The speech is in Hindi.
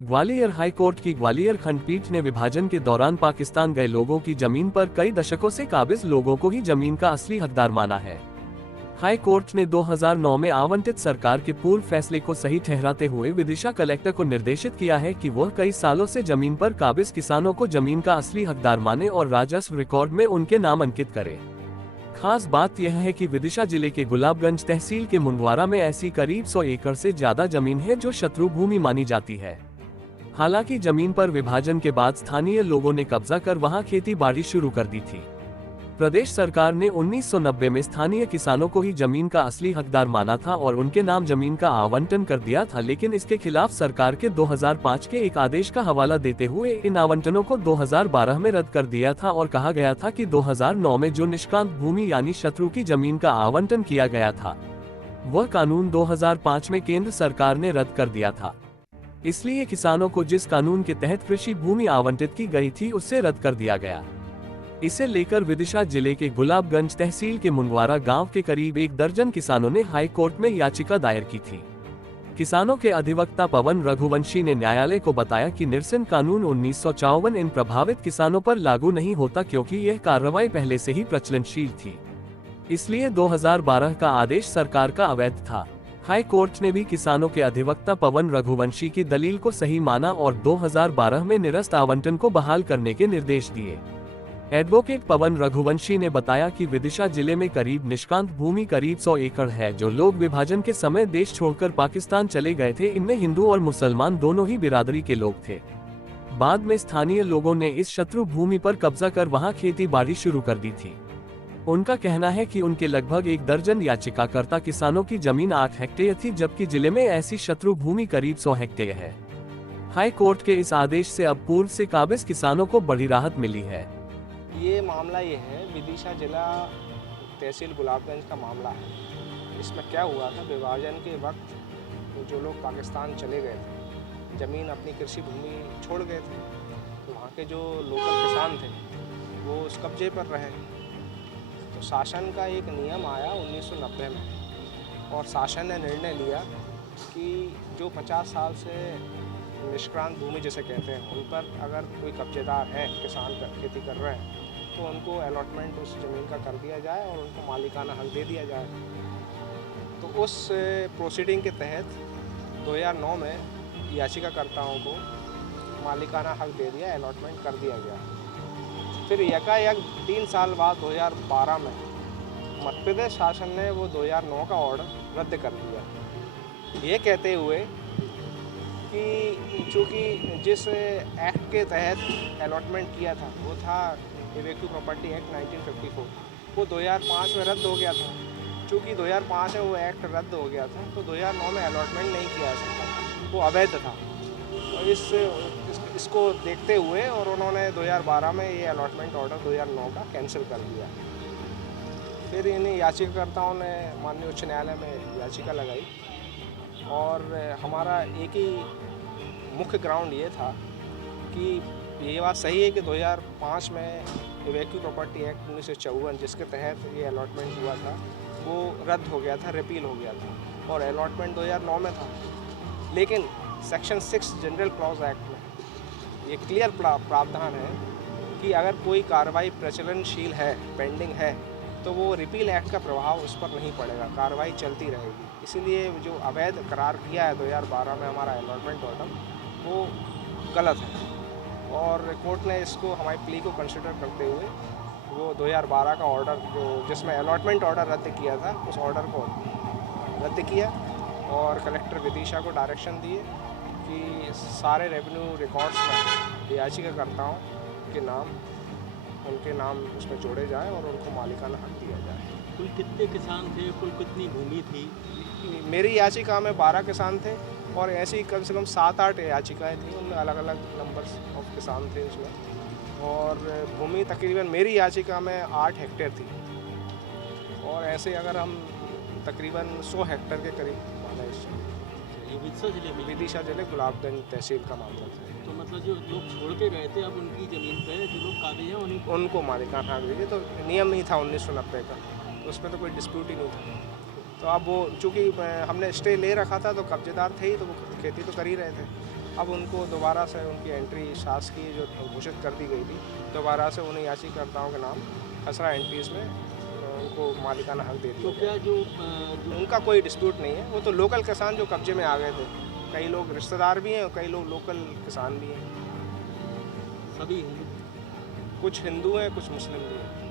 ग्वालियर हाई कोर्ट की ग्वालियर खंडपीठ ने विभाजन के दौरान पाकिस्तान गए लोगों की जमीन पर कई दशकों से काबिज लोगों को ही जमीन का असली हकदार माना है। हाई कोर्ट ने 2009 में आवंटित सरकार के पूर्व फैसले को सही ठहराते हुए विदिशा कलेक्टर को निर्देशित किया है कि वह कई सालों से जमीन पर काबिज किसानों को जमीन का असली हकदार माने और राजस्व रिकॉर्ड में उनके नाम अंकित करे। खास बात यह है कि विदिशा जिले के गुलाबगंज तहसील के मुंडवारा में ऐसी करीब 100 एकड़ से ज्यादा जमीन है जो शत्रु भूमि मानी जाती है। हालांकि जमीन पर विभाजन के बाद स्थानीय लोगों ने कब्जा कर वहां खेती बाड़ी शुरू कर दी थी। प्रदेश सरकार ने 1990 में स्थानीय किसानों को ही जमीन का असली हकदार माना था और उनके नाम जमीन का आवंटन कर दिया था, लेकिन इसके खिलाफ सरकार के 2005 के एक आदेश का हवाला देते हुए इन आवंटनों को 2012 में रद्द कर दिया था और कहा गया था कि 2009 में जो निष्क्रांत भूमि यानी शत्रु की जमीन का आवंटन किया गया था वह कानून 2005 में केंद्र सरकार ने रद्द कर दिया था। इसलिए किसानों को जिस कानून के तहत कृषि भूमि आवंटित की गई थी उससे रद्द कर दिया गया। इसे लेकर विदिशा जिले के गुलाबगंज तहसील के मुंडवारा गांव के करीब 1 दर्जन किसानों ने हाई कोर्ट में याचिका दायर की थी। किसानों के अधिवक्ता पवन रघुवंशी ने न्यायालय को बताया कि निरसन कानून 1954 इन प्रभावित किसानों पर लागू नहीं होता क्योंकि यह कार्रवाई पहले से ही प्रचलनशील थी। इसलिए 2012 का आदेश सरकार का अवैध था। हाई कोर्ट ने भी किसानों के अधिवक्ता पवन रघुवंशी की दलील को सही माना और 2012 में निरस्त आवंटन को बहाल करने के निर्देश दिए। एडवोकेट पवन रघुवंशी ने बताया कि विदिशा जिले में करीब निष्क्रांत भूमि करीब 100 एकड़ है जो लोग विभाजन के समय देश छोड़कर पाकिस्तान चले गए थे। इनमें हिंदू और मुसलमान दोनों ही बिरादरी के लोग थे। बाद में स्थानीय लोगों ने इस शत्रु भूमि पर कब्जा कर वहां खेती बाड़ी शुरू कर दी थी। उनका कहना है कि उनके लगभग 1 दर्जन याचिकाकर्ता किसानों की जमीन 8 हेक्टेयर थी, जबकि जिले में ऐसी शत्रु भूमि करीब 100 हेक्टेयर है। हाई कोर्ट के इस आदेश से अब पूर्व से काबिज किसानों को बड़ी राहत मिली है। ये मामला ये है, विदिशा जिला तहसील गुलाबगंज का मामला है। इसमें क्या हुआ था, विभाजन के वक्त जो लोग पाकिस्तान चले गए थे, ज़मीन अपनी कृषि भूमि छोड़ गए थे, तो वहाँ के जो लोकल किसान थे वो उस कब्जे पर रहे। तो शासन का एक नियम आया 1990 में और शासन ने निर्णय लिया कि जो 50 साल से निष्क्रांत भूमि जिसे कहते हैं उन पर अगर कोई कब्जेदार है, किसान खेती कर रहे हैं, तो उनको अलॉटमेंट उस ज़मीन का कर दिया जाए और उनको मालिकाना हक दे दिया जाए। तो उस प्रोसीडिंग के तहत 2009 में याचिकाकर्ताओं को मालिकाना हक दे दिया, अलॉटमेंट कर दिया गया। फिर यकायक 3 साल बाद 2012 में मध्य प्रदेश शासन ने वो 2009 का ऑर्डर रद्द कर दिया, ये कहते हुए कि चूँकि जिस एक्ट के तहत अलॉटमेंट किया था वो था इवेक्यू प्रॉपर्टी एक्ट 1954, वो 2005 में रद्द हो गया था। चूँकि 2005 में वो एक्ट रद्द हो गया था तो 2009 में अलॉटमेंट नहीं किया जा सकता था, वो अवैध था। तो इसको देखते हुए और उन्होंने 2012 में ये अलॉटमेंट ऑर्डर 2009 का कैंसिल कर दिया। फिर इन याचिकाकर्ताओं ने माननीय उच्च न्यायालय में याचिका लगाई और हमारा एक ही मुख्य ग्राउंड ये था कि ये बात सही है कि 2005 में इवेक्यू प्रॉपर्टी एक्ट 1954 जिसके तहत ये अलॉटमेंट हुआ था वो रद्द हो गया था, रिपील हो गया था और अलॉटमेंट 2009 में था। लेकिन सेक्शन 6 जनरल क्लॉज एक्ट में ये क्लियर प्रावधान है कि अगर कोई कार्रवाई प्रचलनशील है, पेंडिंग है, तो वो रिपील एक्ट का प्रभाव उस पर नहीं पड़ेगा, कार्रवाई चलती रहेगी। इसीलिए जो अवैध करार किया है 2012 में हमारा अलॉटमेंट ऑर्डर, वो गलत है और कोर्ट ने इसको हमारी प्ली को कंसिडर करते हुए वो 2012 का ऑर्डर जो जिसमें अलॉटमेंट ऑर्डर रद्द किया था उस ऑर्डर को रद्द किया और कलेक्टर विदिशा को डायरेक्शन दिए कि सारे रेवेन्यू रिकॉर्ड्स में याचिकाकर्ताओं के नाम, उनके नाम उसमें जोड़े जाएं और उनको मालिकाना हक दिया जाए। कुल कितने किसान थे, कुल कितनी भूमि थी? मेरी याचिका में 12 किसान थे और ऐसी कम से कम 7-8 याचिकाएं थी, उनमें अलग अलग नंबर्स ऑफ किसान थे उसमें। और भूमि तकरीबन मेरी याचिका में 8 हेक्टेयर थी और ऐसे अगर हम तकरीबन 100 हेक्टेयर के करीब माना इस विदिशा जिले गुलाबगंज तहसील का मामला था। तो मतलब जो लोग छोड़ के गए थे अब उनकी ज़मीन पे जो लोग काबिज हैं उनको मालिकाना हक दीजिए, तो नियम ही था 1990 का, तो उसमें तो कोई डिस्प्यूट ही नहीं था। तो अब वो चूँकि हमने स्टे ले रखा था तो कब्जेदार थे ही, तो वो खेती तो कर ही रहे थे। अब उनको दोबारा से उनकी एंट्री शासकीय जो घोषित कर दी गई थी, दोबारा से उन्हें याचिकाकर्ताओं के नाम खसरा एंट्रीज में उनको मालिकाना हक दे तो दिया क्या जो गया। उनका कोई डिस्प्यूट नहीं है, वो तो लोकल किसान जो कब्जे में आ गए थे, कई लोग रिश्तेदार भी हैं और कई लोग लोकल किसान भी हैं, सभी हिंदू कुछ हिंदू हैं कुछ मुस्लिम भी हैं।